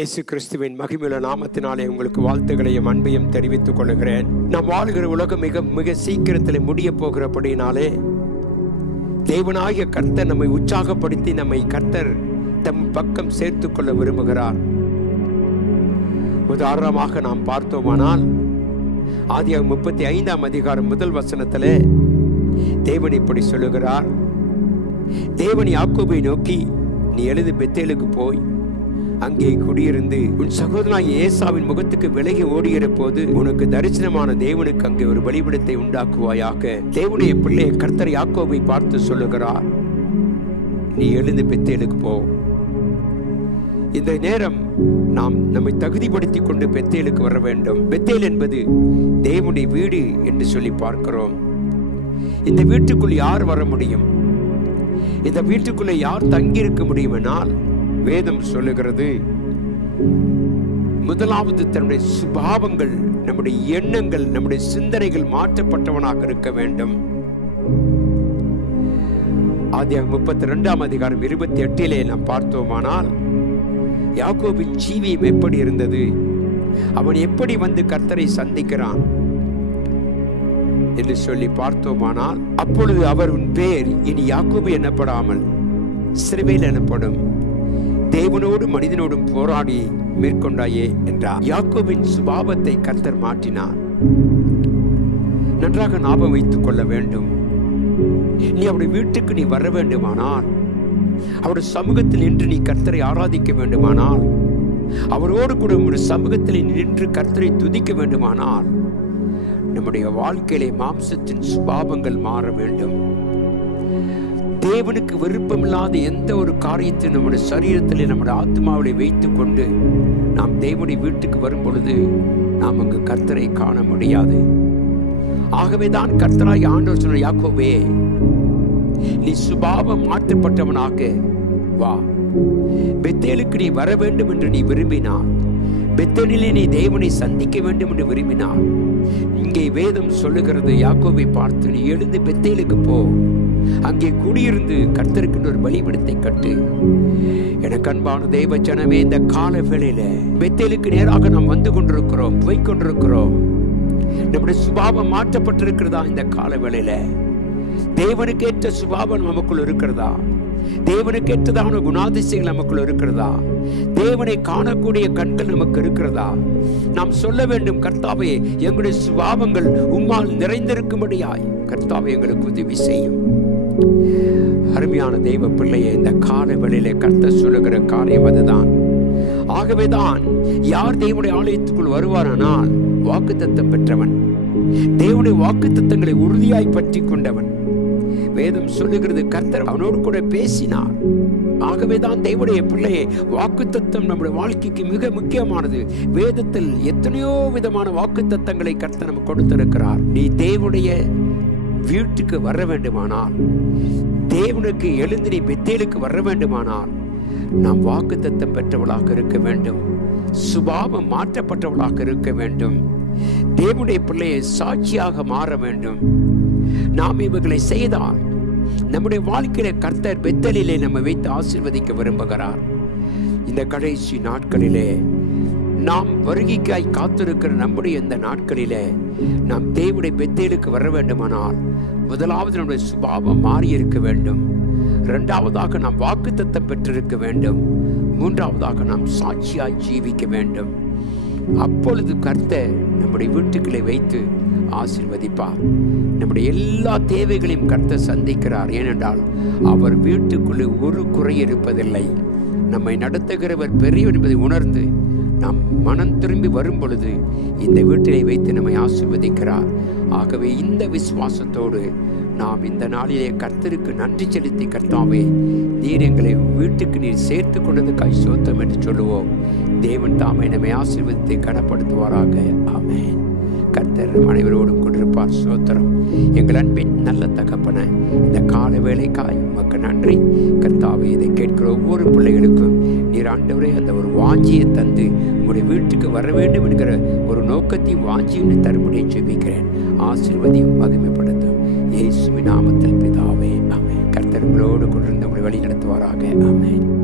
இயேசு கிறிஸ்துவின் மகிமுள்ள நாமத்தினாலே உங்களுக்கு வாழ்த்துக்களையும் அன்பையும் தெரிவித்துக் கொள்கிறேன். நாம் வாழ்கிற உலகம் மிக மிக சீக்கிரத்தில் முடிய போகிறபடினாலே தேவனாகிய கர்த்தர் நம்மை உற்சாகப்படுத்தி நம்மை கர்த்தர் தம் பக்கம் சேர்த்து கொள்ள விரும்புகிறார். உதாரணமாக நாம் பார்த்தோமானால் ஆதியாக முப்பத்தி ஐந்தாம் அதிகாரம் முதல் வசனத்திலே தேவன் இப்படி சொல்லுகிறார். தேவன் யாக்கோபை நோக்கி நீ எழுது பெத்தேலுக்கு போய் அங்கே குடியிருந்து உன் சகோதரனாய் ஏசாவின் முகத்துக்கு விலகி ஓடுகிற போது உனக்கு தரிசனமான தேவனுக்கு அங்கே ஒரு பலிபிடத்தை உண்டாக்குவாயாக. தேவனுடைய பிள்ளை கர்த்தர் யாக்கோவை பார்த்து சொல்லுகிறார். நீ எழுந்து பெத்தேலுக்கு போ. இந்த நேரம் நாம் நம்மை தகுதிப்படுத்திக் கொண்டு பெத்தேலுக்கு வர வேண்டும். பெத்தேல் என்பது தேவனுடைய வீடு என்று சொல்லி பார்க்கிறோம். இந்த வீட்டுக்குள் யார் வர முடியும்? இந்த வீட்டுக்குள்ளே யார் தங்கியிருக்க முடியும் வேதம் சொல்லுகிறது. முதலாவது தன்னுடைய சுபாவங்கள் நம்முடைய எண்ணங்கள் நம்முடைய சிந்தனைகள் மாற்றப்பட்டவனாக இருக்க வேண்டும். ஆதியாக முப்பத்தி ரெண்டாம் அதிகாரம் இருபத்தி எட்டிலே நாம் பார்த்தோமானால் யாக்கோபின் ஜீவியம் எப்படி இருந்தது? அவன் எப்படி வந்து கர்த்தரை சந்திக்கிறான்? என்று சொல்லி பார்த்தோமானால் அப்பொழுது அவர் உன் பேர் இனி யாக்கோபு எனப்படாமல் சிறுவையில் எனப்படும். தேவனோடு மனிதனோடும் போராடி மேற்கொண்டாயே என்றார். யாக்கோவின் சுபாவத்தை கர்த்தர் மாற்றினார். நன்றாக ஞாபகம் வைத்துக் கொள்ள வேண்டும். நீ அவருடைய வீட்டுக்கு நீ வர வேண்டுமானால் அவருடைய சமூகத்தில் நின்று நீ கர்த்தரை ஆராதிக்க வேண்டுமானால் அவரோடு கூட உங்களுடைய சமூகத்தில் நின்று கர்த்தரை துதிக்க வேண்டுமானால் நம்முடைய வாழ்க்கையிலே மாம்சத்தின் சுபாவங்கள் மாற வேண்டும். தேவனுக்கு விருப்பமில்லாத எந்த ஒரு காரியத்தை நம்முடைய சரீரத்தில் நம்முடைய ஆத்மாவிலே வைத்துக்கொண்டு நாம் தேவனுடைய வீட்டுக்கு வரும் பொழுது நாம் அங்கு கர்த்தரை காண முடியாது. ஆகவே தான் கர்த்தராய் ஆண்டவர் சொன்ன யாக்கோவே நீ சுபாவம் மாற்றப்பட்டவனாக வா. பெத்தேலுக்கு நீ வர வேண்டும் என்று நீ விரும்பினார் பெத்தேலிலே நீ தேவனை சந்திக்க வேண்டும் என்று விரும்பினார் இங்கே வேதம் சொல்லுகிறது யாக்கோவை பார்த்து நீ எழுந்து பெத்தேலுக்கு போ. அங்கே குடியிருந்து கர்த்தருக்குன்னு ஒரு பலிபிடத்தை கட்டு. எனக்கு அன்பான தெய்வ ஜனமே இந்த கால வேளையில வெத்தலுக்கு நேராக நாம் வந்து கொண்டிருக்கிறோம் போய் கொண்டிருக்கிறோம். நம்முடைய சுபாவம் மாற்றப்பட்டிருக்கிறதா இந்த கால வேளையில தேவனுக்கு ஏற்ற சுபாவம் நமக்குள் இருக்கிறதா? தேவனுக்கு ஏற்றதான குணாதிசயங்கள் நமக்குள் இருக்கிறதா? தேவனை காணக்கூடிய கண்கள் நமக்கு இருக்கிறதா? நாம் சொல்ல வேண்டும் கர்த்தாவே எங்களுடைய சுபாவங்கள் உம்மால் நிறைந்திருக்கும்படியாய் கர்த்தாவே எங்களுக்கு உதவி செய்யும். அருமையான தெய்வ பிள்ளையை இந்த கால வெளியிலே கர்த்த சொல்லுகிற காரியம் அதுதான். ஆகவேதான் யார் தேவனுடைய ஆலயத்துக்குள் வருவாரானால் வாக்குத்தத்தம் பெற்றவன். தேவனுடைய வாக்குத்தத்தங்களை உறுதியாய் பற்றி கொண்டவன். வேதம் சொல்லுகிறது கர்த்தர் அவனோடு கூட பேசினார். ஆகவே தான் தேவனுடைய பிள்ளையை வாக்குத்தத்தம் நம்முடைய வாழ்க்கைக்கு மிக முக்கியமானது. வேதத்தில் எத்தனையோ விதமான வாக்குத்தத்தங்களை கர்த்தர் நமக்கு கொடுத்திருக்கிறார். நீ தேவனுடைய வீட்டுக்கு வர வேண்டுமானால் தேவனுக்கு எழுந்திரி பெத்தேலுக்கு வர வேண்டுமானால் நாம் வாக்குத்தத்தம் பெற்றவளாக இருக்க வேண்டும். சுபாவம் மாற்றப்பட்டவளாக இருக்க வேண்டும். தேவனுடைய பிள்ளையை சாட்சியாக மாற வேண்டும். நாம் இவர்களை செய்தால் நம்முடைய வாழ்க்கையில கர்த்தர் பெத்தலிலே நம்ம வைத்து ஆசிர்வதிக்க விரும்புகிறார். இந்த கடைசி நாட்களிலே நாம் வருகைக்காய் காத்திருக்கிற நம்முடைய இந்த நாட்களிலே நாம் தேவடைய பெத்தேலுக்கு வர வேண்டுமானால் முதலாவது நம்முடைய சுபாவம் மாறி இருக்க வேண்டும். இரண்டாவதாக நாம் வாக்குத்தத்தம் பெற்றிருக்க வேண்டும். மூன்றாவதாக நாம் சாட்சியாய் ஜீவிக்க வேண்டும். அப்பொழுது கர்த்தர் நம்முடைய வீட்டுக்களை வைத்து ஆசிர்வதிப்பார். நம்முடைய எல்லா தேவைகளையும் கர்த்தர் சந்திக்கிறார். ஏனென்றால் அவர் வீட்டுக்குள்ளே ஒரு குறை இருப்பதில்லை. நம்மை நடத்துகிறவர் பெரியவர் என்பதை உணர்ந்து நாம் மனம் திரும்பி வரும் பொழுது இந்த வீட்டிலே வைத்து நம்மை ஆசிர்வதிக்கிறார். ஆகவே இந்த விசுவாசத்தோடு நாம் இந்த நாளிலே கர்த்தருக்கு நன்றி செலுத்தி கர்த்தாவே நீர் எங்களை வீட்டுக்கு நீர் சேர்த்து கொண்டது கை சோத்தம் என்று சொல்லுவோம். தேவன் தாமே நம்மை ஆசீர்வதித்தை கனப்படுத்துவாராக. ஆமேன். கர்த்தர் அனைவரோடும் கொண்டிருப்பார். சோத்திரம். எங்கள் அன்பின் நல்ல தகப்பன இந்த கால வேலைக்காய் உமக்கு நன்றி. கர்த்தாவை இதை கேட்கிற ஒவ்வொரு பிள்ளைகளுக்கும் நீர் ஆண்டவரே அந்த ஒரு வாஞ்சியை தந்து உங்களுடைய வீட்டுக்கு வர வேண்டும் என்கிற ஒரு நோக்கத்தையும் வாஞ்சியும் தருமுடியை ஜெபிக்கிறேன். ஆசீர்வதியும் மகிமைப்படுத்தும். இயேசுவின் நாமத்தில் பிதாவே ஆமென். கர்த்தர்களோடு கொண்டிருந்த உங்களை வழி நடத்துவாராக ஆமென்.